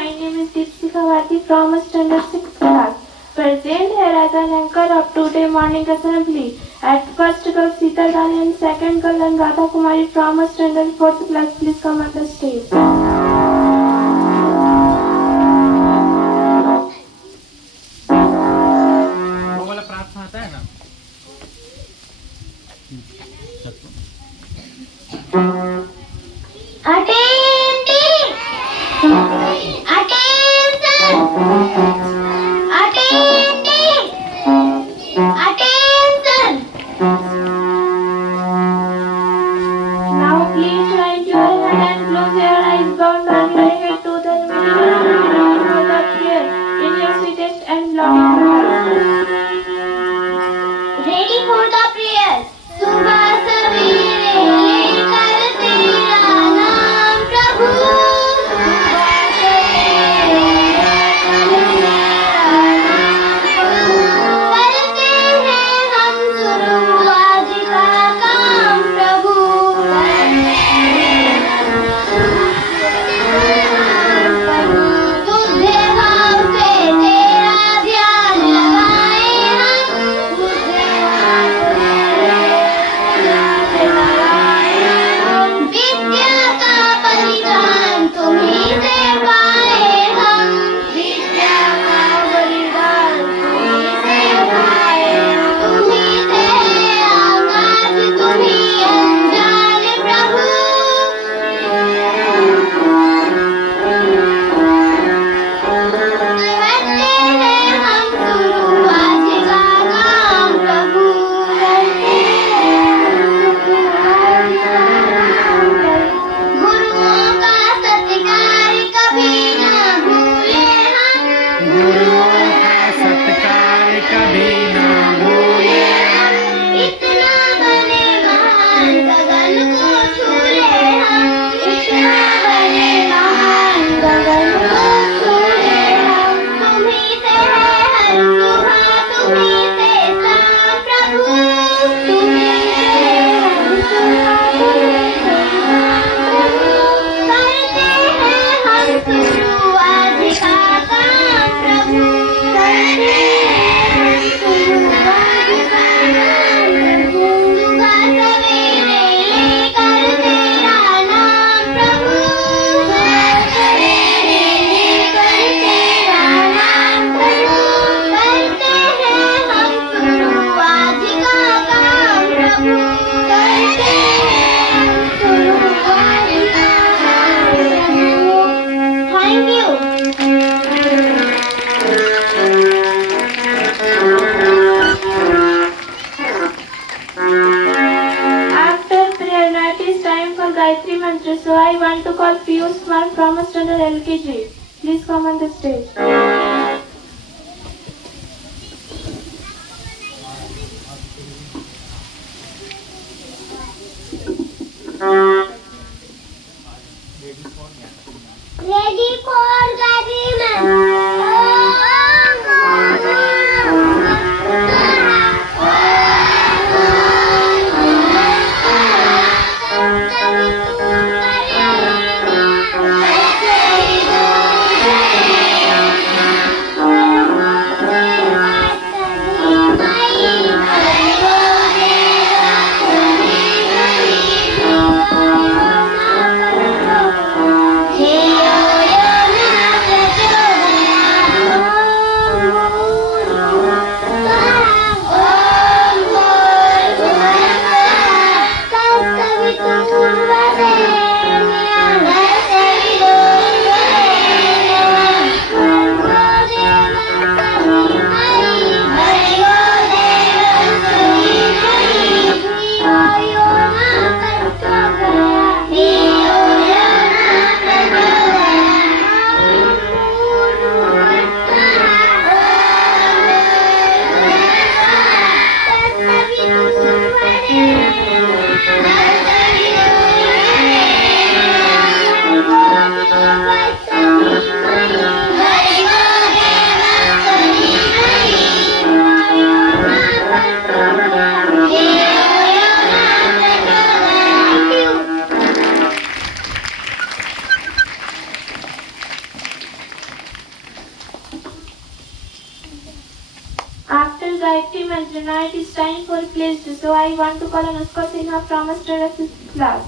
my name is Deepsika Bharti from standard 6th class. Present here as an anchor of today morning assembly. At first girl Sita Rani and second girl and Radha Kumari from standard 4th class. Please come on the stage. वो वाला प्रार्थना आता है ना Now please raise your hand and close your eyes, bow down your head to the middle for the prayer in your sweetest and loving voice. Ready for the prayer. सुबह सवेरे लेकर तेरा नाम प्रभु, सुबह सवेरे लेकर तेरा नाम प्रभु, करते हैं हम शुरू आज का काम प्रभु, करते हैं हम शुरू बुद्धे भाव से तेरा ध्यान लगाए हम, बुद्धे भाव विद्या का बलिदान तुम्हीं से पाए हम, विद्या का बलिदान तुम्हीं से पाए हम, तुम्हीं से है आगाज तुम्हीं अंजाम प्रभु, करते हैं हम शुरू आज का काम प्रभु, करते हैं गुरुओं का सत्कार कभी ना भूले हम, गुरुओं का सत्कार कभी ना भूले हम, इतना बने महान गगन को छूले हम, इतना बने महान गगन को छूले हम, तुम्हीं से है हर सुबह तुम्हीं से शाम प्रभु, तुम्हीं से है हर सुबह तुम्हीं से शाम प्रभु, करते हैं हम शुरू आज का काम प्रभु, करते हैं हम शुरू आज का काम प्रभु, सुबह सवेरे लेकर तेरा नाम प्रभु, सुबह सवेरे लेकर तेरा नाम प्रभु, करते हैं हम शुरू आज का काम प्रभु, करते हैं हम शुरू आज का काम प्रभु। Thank you. After prayer, now it is time for Gayatri Mantra. So I want to call Piyush Kumar from standard LKG. Please come on the stage. Ready for agreement. Hey, Manju. Now it is time for plays. So I want to call Anushka Sinha from standard 6th class.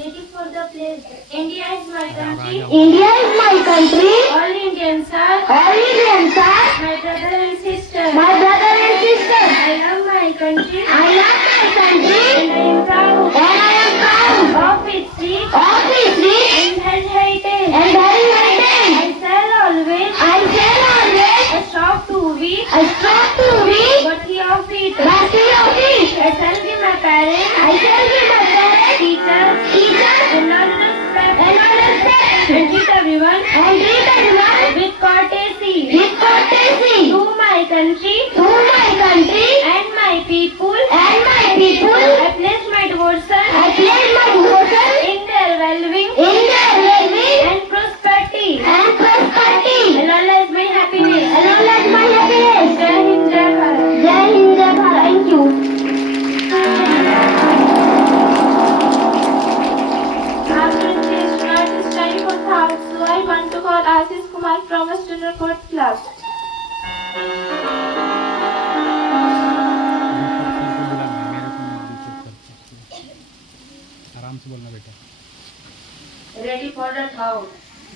Ready for the place. India is my country. India is my country. All Indians are All Indians are my brother and sister. my brother and sister. I love my country I love my country and I am proud and I am proud of its rich of its rich and heritage. and very heritage. I shall always strive to be I strive to be worthy of it. worthy of it. I shall be my parents, I shall be my parents, teachers, teachers, and not respect and I respect and treat everyone and treat everyone with courtesy with courtesy to my country to my country and my people. and my people. I place my devotion I place my devotion in their well-being in their well-being and prosperity. and prosperity. And Allah is my happiness. And Allah is my happiness. Jai Hind, Jai Bharat. Jai Hind, Jai Bharat. Thank you. After this, now it is time for thoughts. So I want to call Ashish Kumar from standard 4th class. आराम से बोलना बेटा। Ready for the thought.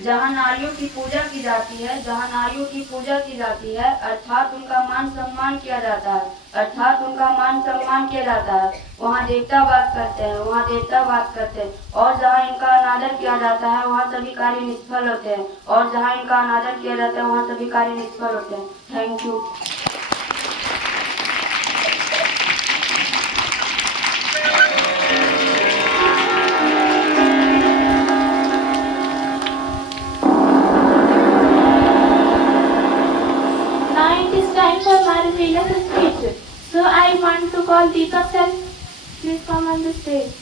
जहाँ नारियों की पूजा की जाती है, जहाँ नारियों की पूजा की जाती है, अर्थात उनका मान सम्मान किया जाता है, अर्थात उनका मान सम्मान किया जाता है, वहाँ देवता वास करते हैं, वहाँ देवता वास करते हैं। और जहाँ इनका अनादर किया जाता है, वहाँ सभी कार्य निष्फल होते हैं, और जहाँ इनका अनादर किया जाता है, वहाँ सभी कार्य निष्फल होते हैं। Thank you. Now it is time for my religious speech. So I want to call Deepak sir. Please come on the stage.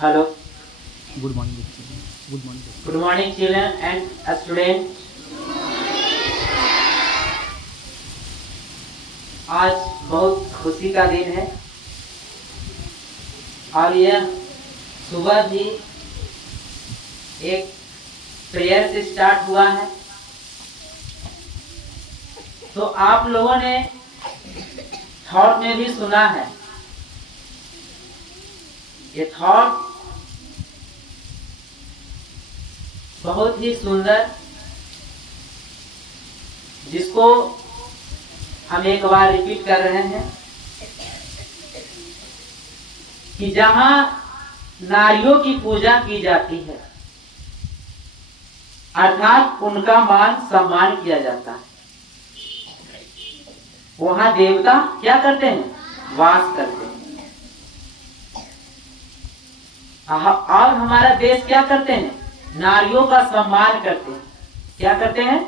Hello, good morning good morning. good morning children and students. आज बहुत खुशी का दिन है और यह सुबह भी एक प्रेयर से स्टार्ट हुआ है। तो आप लोगों ने थॉट में भी सुना है, ये थॉट बहुत ही सुंदर, जिसको हम एक बार रिपीट कर रहे हैं कि जहां नारियों की पूजा की जाती है, अर्थात उनका मान सम्मान किया जाता है, वहां देवता क्या करते हैं? वास करते हैं। और हमारा देश क्या करते हैं? नारियों का सम्मान करते हैं। क्या करते हैं?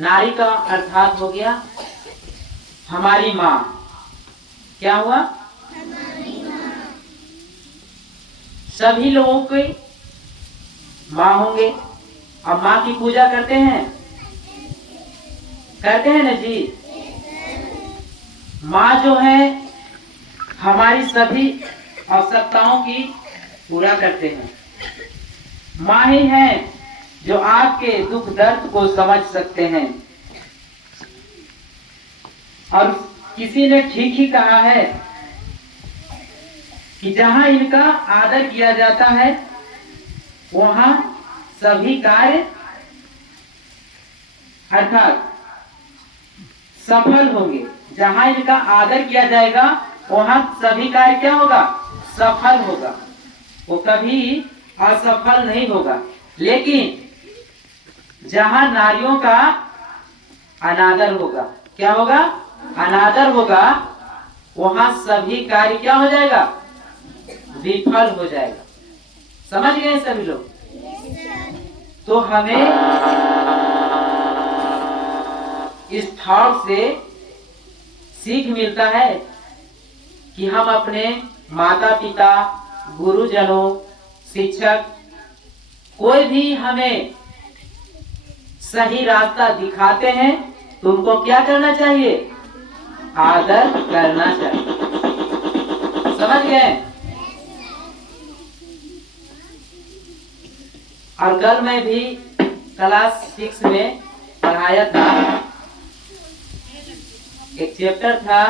नारी का अर्थात हो गया हमारी माँ। क्या हुआ? सभी लोगों के माँ होंगे। अब माँ की पूजा करते हैं ना जी। माँ जो है हमारी सभी आवश्यकताओं की पूरा करते हैं। माँ ही है जो आपके दुख दर्द को समझ सकते हैं। और किसी ने ठीक ही कहा है कि जहां इनका आदर किया जाता है, वहां सभी कार्य अर्थात सफल होंगे। जहां इनका आदर किया जाएगा, वहां सभी कार्य क्या होगा? सफल होगा। वो कभी असफल नहीं होगा। लेकिन जहां नारियों का अनादर होगा, क्या होगा? अनादर होगा, वहां सभी कार्य क्या हो जाएगा? विफल हो जाएगा। समझ गए सभी लोग? तो हमें इस थॉट से सीख मिलता है कि हम अपने माता पिता, गुरुजनों, शिक्षक, कोई भी हमें सही रास्ता दिखाते हैं तो उनको क्या करना चाहिए? आदर करना चाहिए। समझ गए? और कल मैं भी क्लास 6 में पढ़ाया था, एक चैप्टर था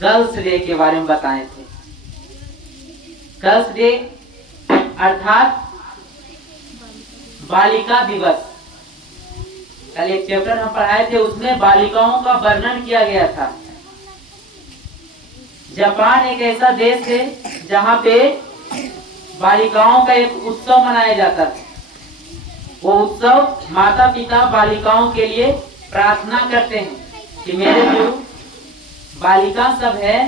गर्ल्स डे के बारे में बताए थे। गर्ल्स डे अर्थात बालिका दिवस। कल एक चैप्टर हम पढ़ाए थे, उसमें बालिकाओं का वर्णन किया गया था। जापान एक ऐसा देश है जहाँ पे बालिकाओं का एक उत्सव मनाया जाता है। वो उत्सव माता पिता बालिकाओं के लिए प्रार्थना करते हैं कि मेरे जो बालिका सब है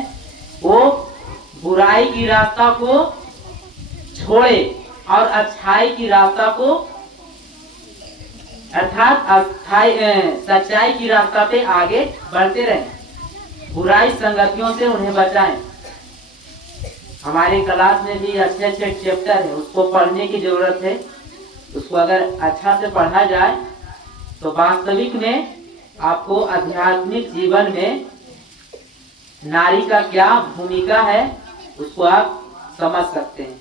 वो बुराई की रास्ता को छोड़े और अच्छाई की रास्ता को अर्थात सच्चाई की रास्ता पे आगे बढ़ते रहें, बुराई संगतियों से उन्हें बचाएं। हमारे क्लास में भी अच्छे अच्छे चैप्टर है, उसको पढ़ने की जरूरत है। उसको अगर अच्छा से पढ़ा जाए तो वास्तविक में आपको आध्यात्मिक जीवन में नारी का क्या भूमिका है उसको आप समझ सकते हैं।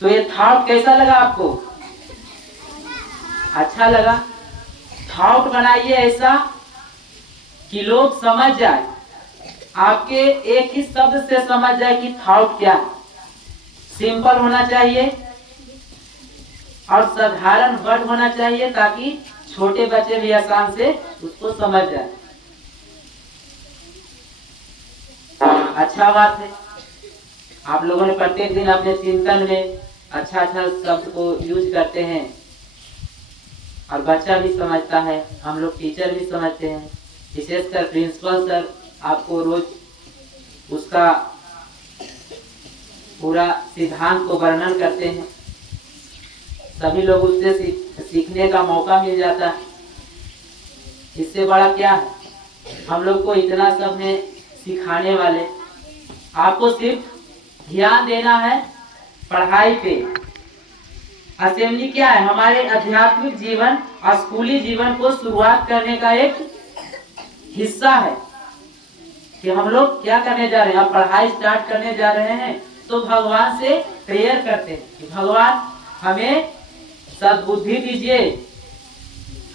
तो ये थॉट कैसा लगा आपको? अच्छा लगा? थॉट बनाइए ऐसा कि लोग समझ जाए, आपके एक ही शब्द से समझ जाए कि थॉट क्या है। सिंपल होना चाहिए और साधारण वर्ड होना चाहिए ताकि छोटे बच्चे भी आसान से उसको समझ जाए। अच्छा बात है, आप लोगों ने प्रत्येक दिन अपने चिंतन में अच्छा अच्छा शब्द को यूज करते हैं और बच्चा भी समझता है, हम लोग टीचर भी समझते हैं, विशेषकर प्रिंसिपल सर आपको रोज उसका पूरा सिद्धांत को वर्णन करते हैं। सभी लोग उससे सीखने का मौका मिल जाता है। इससे बड़ा क्या है? हम लोग को इतना सब है सिखाने वाले, आपको सिर्फ ध्यान देना है पढ़ाई पे। असेंबली क्या है? हमारे आध्यात्मिक जीवन और स्कूली जीवन को शुरुआत करने का एक हिस्सा है कि हम लोग क्या करने जा रहे हैं। अब पढ़ाई स्टार्ट करने जा रहे हैं तो भगवान से प्रेयर करते हैं कि भगवान हमें सद्बुद्धि दीजिए,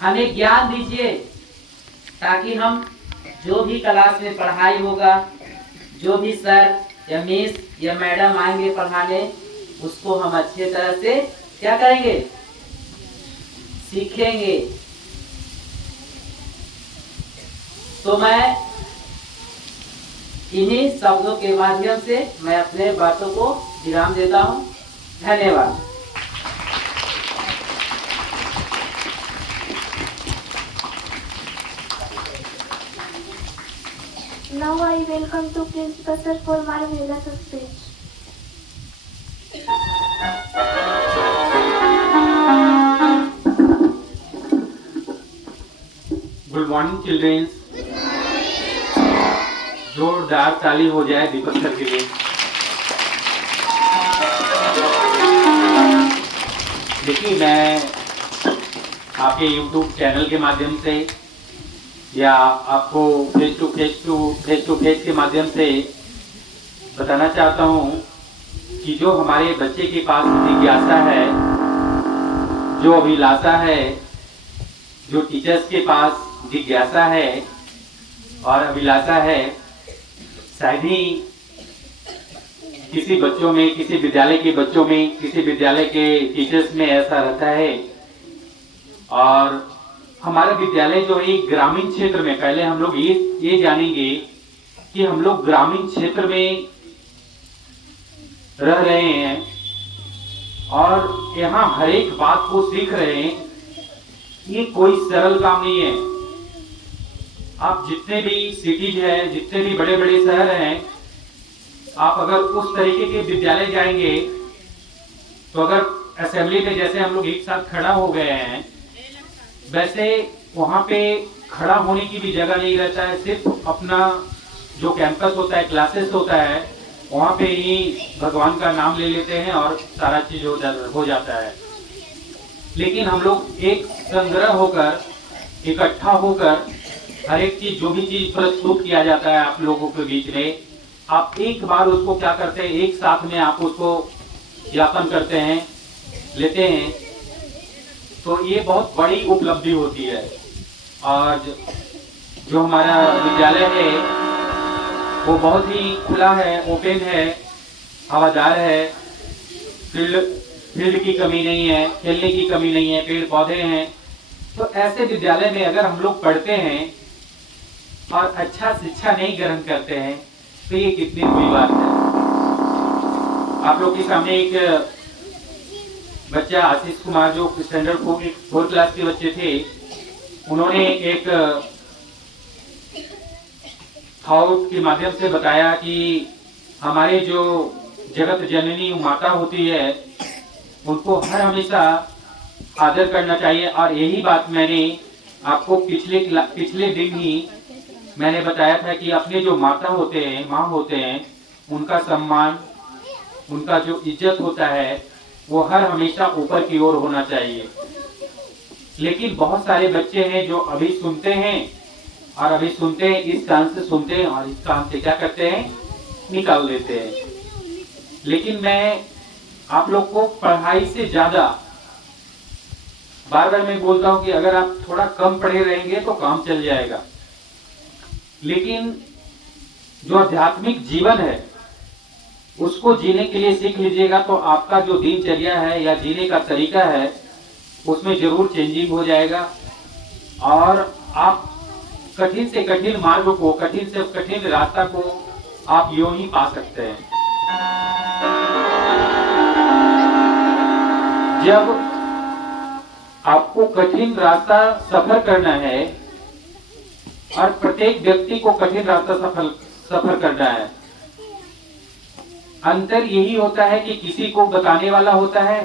हमें ज्ञान दीजिए, ताकि हम जो भी क्लास में पढ़ाई होगा, जो भी सर या मिस या मैडम आएंगे पढ़ाने, उसको हम अच्छे तरह से क्या करेंगे? सीखेंगे। तो मैं इन्हीं शब्दों के माध्यम से मैं अपने बातों को विराम देता हूँ। धन्यवाद। Now I welcome to Principal Sir for marvelous speech. Good morning childrens. जोरदार ताली हो जाए दीपक सर के लिए। देखिए, मैं आपके YouTube चैनल के माध्यम से या आपको फेस टू फेस के माध्यम से बताना चाहता हूँ कि जो हमारे बच्चे के पास जिज्ञासा है, जो अभिलाषा है, जो टीचर्स के पास जिज्ञासा है और अभिलाषा है, शायद ही किसी बच्चों में, किसी विद्यालय के बच्चों में, किसी विद्यालय के टीचर्स में ऐसा रहता है। और हमारा विद्यालय जो है ग्रामीण क्षेत्र में, पहले हम लोग ये जानेंगे कि हम लोग ग्रामीण क्षेत्र में रह रहे हैं और यहाँ हर एक बात को सीख रहे हैं। ये कोई सरल काम नहीं है। आप जितने भी सिटीज हैं, जितने भी बड़े बड़े शहर हैं, आप अगर उस तरीके के विद्यालय जाएंगे तो अगर असेंबली में जैसे हम लोग एक साथ खड़ा हो गए हैं वैसे वहाँ पे खड़ा होने की भी जगह नहीं रहता है, सिर्फ अपना जो कैंपस होता है, क्लासेस होता है, वहाँ पे ही भगवान का नाम ले लेते हैं और सारा चीज हो जाता है। लेकिन हम लोग एक संग्रह होकर, इकट्ठा होकर, हर एक चीज जो भी चीज प्रस्तुत किया जाता है आप लोगों के बीच में, आप एक बार उसको क्या करते हैं, एक साथ में आप उसको ज्ञापन करते हैं, लेते हैं, तो ये बहुत बड़ी उपलब्धि होती है। और जो हमारा विद्यालय है वो बहुत ही खुला है, ओपन है, हवादार है, फील्ड की कमी नहीं है, खेलने की कमी नहीं है, पेड़ पौधे हैं। तो ऐसे विद्यालय में अगर हम लोग पढ़ते हैं और अच्छा शिक्षा नहीं ग्रहण करते हैं तो ये कितनी बुरी बात है। आप लोग के सामने एक बच्चा आशीष कुमार जो स्टैंडर्ड 4 क्लास के बच्चे थे, उन्होंने एक थॉट के माध्यम से बताया कि हमारे जो जगत जननी माता होती है उनको हर हमेशा आदर करना चाहिए। और यही बात मैंने आपको पिछले दिन ही मैंने बताया था कि अपने जो माता होते हैं, माँ होते हैं, उनका सम्मान, उनका जो इज्जत होता है वो हर हमेशा ऊपर की ओर होना चाहिए। लेकिन बहुत सारे बच्चे हैं जो अभी सुनते हैं और अभी सुनते हैं, इस कान से सुनते हैं और इस कान से क्या करते हैं, निकाल देते हैं। लेकिन मैं आप लोग को पढ़ाई से ज्यादा बार बार मैं बोलता हूं कि अगर आप थोड़ा कम पढ़े रहेंगे तो काम चल जाएगा, लेकिन जो आध्यात्मिक जीवन है उसको जीने के लिए सीख लीजिएगा तो आपका जो दिनचर्या है या जीने का तरीका है उसमें जरूर चेंजिंग हो जाएगा और आप कठिन से कठिन मार्ग को, कठिन से कठिन रास्ता को आप यूं ही पा सकते हैं। जब आपको कठिन रास्ता सफर करना है और प्रत्येक व्यक्ति को कठिन रास्ता सफर करना है, अंतर यही होता है कि किसी को बताने वाला होता है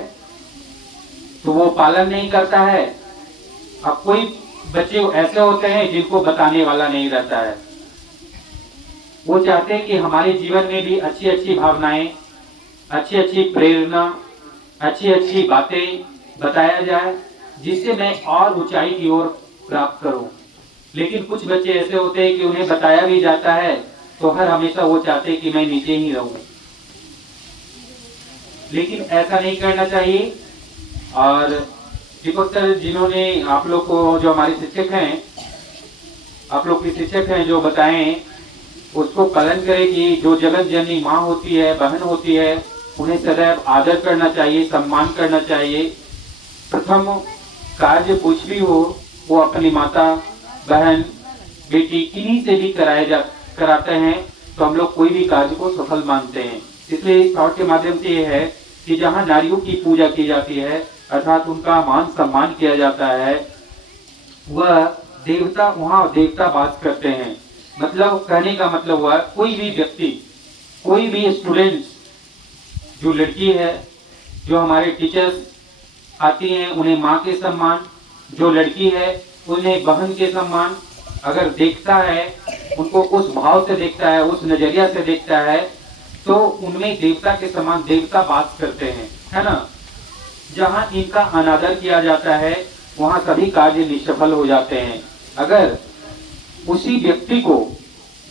तो वो पालन नहीं करता है। अब कोई बच्चे ऐसे होते हैं जिनको बताने वाला नहीं रहता है, वो चाहते हैं कि हमारे जीवन में भी अच्छी अच्छी भावनाएं, अच्छी अच्छी प्रेरणा, अच्छी अच्छी बातें बताया जाए जिससे मैं और ऊंचाई की ओर प्राप्त करूं। लेकिन कुछ बच्चे ऐसे होते हैं कि उन्हें बताया भी जाता है तो हर हमेशा वो चाहते हैं कि मैं नीचे ही रहूं। लेकिन ऐसा नहीं करना चाहिए। और दीपक सर जिन्होंने आप लोग को, जो हमारे शिक्षक हैं, आप लोग के शिक्षक हैं, जो बताएं उसको पालन करें कि जो जगत जननी माँ होती है, बहन होती है, उन्हें सदैव आदर करना चाहिए, सम्मान करना चाहिए। प्रथम कार्य कुछ भी हो वो अपनी माता, बहन, बेटी किन्हीं से भी कराते हैं तो हम लोग कोई भी कार्य को सफल मानते हैं। इसलिए इस थॉट के माध्यम से ये है कि जहाँ नारियों की पूजा की जाती है अर्थात उनका मान सम्मान किया जाता है, वह देवता, वहाँ देवता वास करते हैं। मतलब कहने का मतलब हुआ कोई भी व्यक्ति, कोई भी स्टूडेंट्स, जो लड़की है, जो हमारे टीचर्स आती हैं उन्हें माँ के सम्मान, जो लड़की है उन्हें बहन के सम्मान अगर देखता है, उनको उस भाव से देखता है, उस नजरिया से देखता है तो उनमें देवता के समान देवता वास करते हैं, है ना। जहाँ इनका अनादर किया जाता है वहाँ सभी कार्य निष्फल हो जाते हैं। अगर उसी व्यक्ति को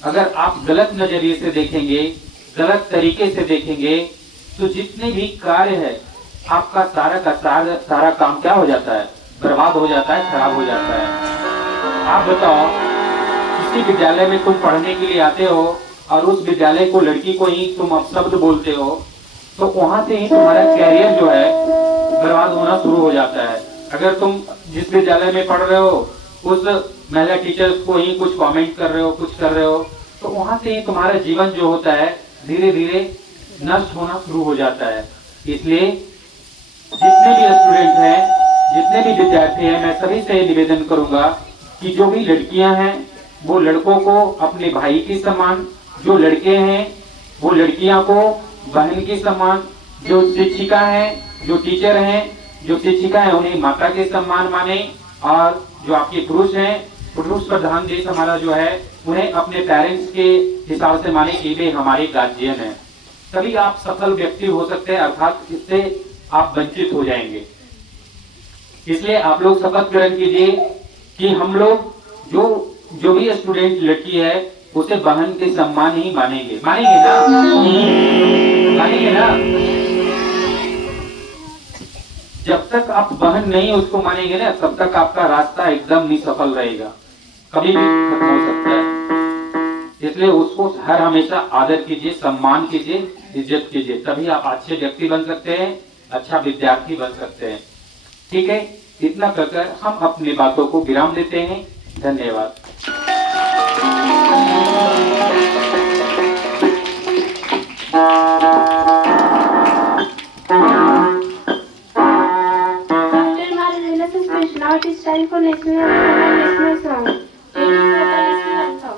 अगर आप गलत नजरिए से देखेंगे, गलत तरीके से देखेंगे तो जितने भी कार्य है आपका सारा का सारा काम क्या हो जाता है, बर्बाद हो जाता है, खराब हो जाता है। आप बताओ, किसी विद्यालय में तुम पढ़ने के लिए आते हो और उस विद्यालय को, लड़की को ही तुम अपशब्द बोलते हो तो वहां से ही तुम्हारा कैरियर जो है बर्बाद होना शुरू हो जाता है। अगर तुम जिस विद्यालय में पढ़ रहे हो उस महिला टीचर्स को ही कुछ कमेंट कर रहे हो, कुछ कर रहे हो, तो वहां से ही तुम्हारा जीवन जो होता है धीरे धीरे नष्ट होना शुरू हो जाता है। इसलिए जितने भी स्टूडेंट हैं, जितने भी विद्यार्थी हैं, मैं सभी से निवेदन करूंगा कि जो भी लड़कियां हैं वो लड़कों को अपने भाई की समान, जो लड़के हैं वो लड़कियां को बहन की समान, जो शिक्षिका हैं, जो टीचर हैं, जो शिक्षिका है उन्हें माता के सम्मान माने, और जो आपके पुरुष हैं, पुरुष प्रधान देश हमारा जो है, उन्हें अपने पेरेंट्स के हिसाब से माने कि वे हमारे गार्जियन हैं, तभी आप सफल व्यक्ति हो सकते हैं, अर्थात इससे आप वंचित हो जाएंगे। इसलिए आप लोग शपथ ग्रहण कीजिए कि हम लोग जो भी स्टूडेंट लड़की है उसे बहन के सम्मान ही मानेंगे। मानेंगे ना? मानेंगे ना? जब तक आप बहन नहीं उसको मानेंगे ना, तब तक आपका रास्ता एकदम निसफल रहेगा, कभी भी खत्म हो सकता है। इसलिए उसको हर हमेशा आदर कीजिए, सम्मान कीजिए, इज्जत कीजिए, तभी आप अच्छे व्यक्ति बन सकते हैं, अच्छा विद्यार्थी बन सकते हैं। ठीक है, इतना कहकर हम अपनी बातों को विराम देते हैं। धन्यवाद। After my Renaissance speech, now it is time for national song. Ladies, what are national anthem?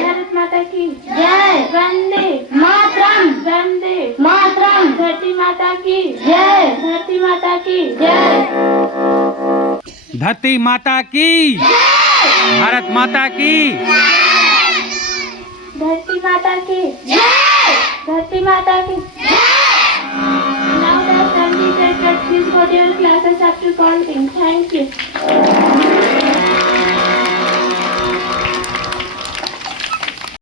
Bharat माता की जय। वंदे मातरम। वंदे मातरम। धरती माता की जय। धरती माता की जय। धरती माता की, भारत माता की, धरती माता की जय। धरती माता की Now that Sunday said that please go to your classes after calling. Thank you.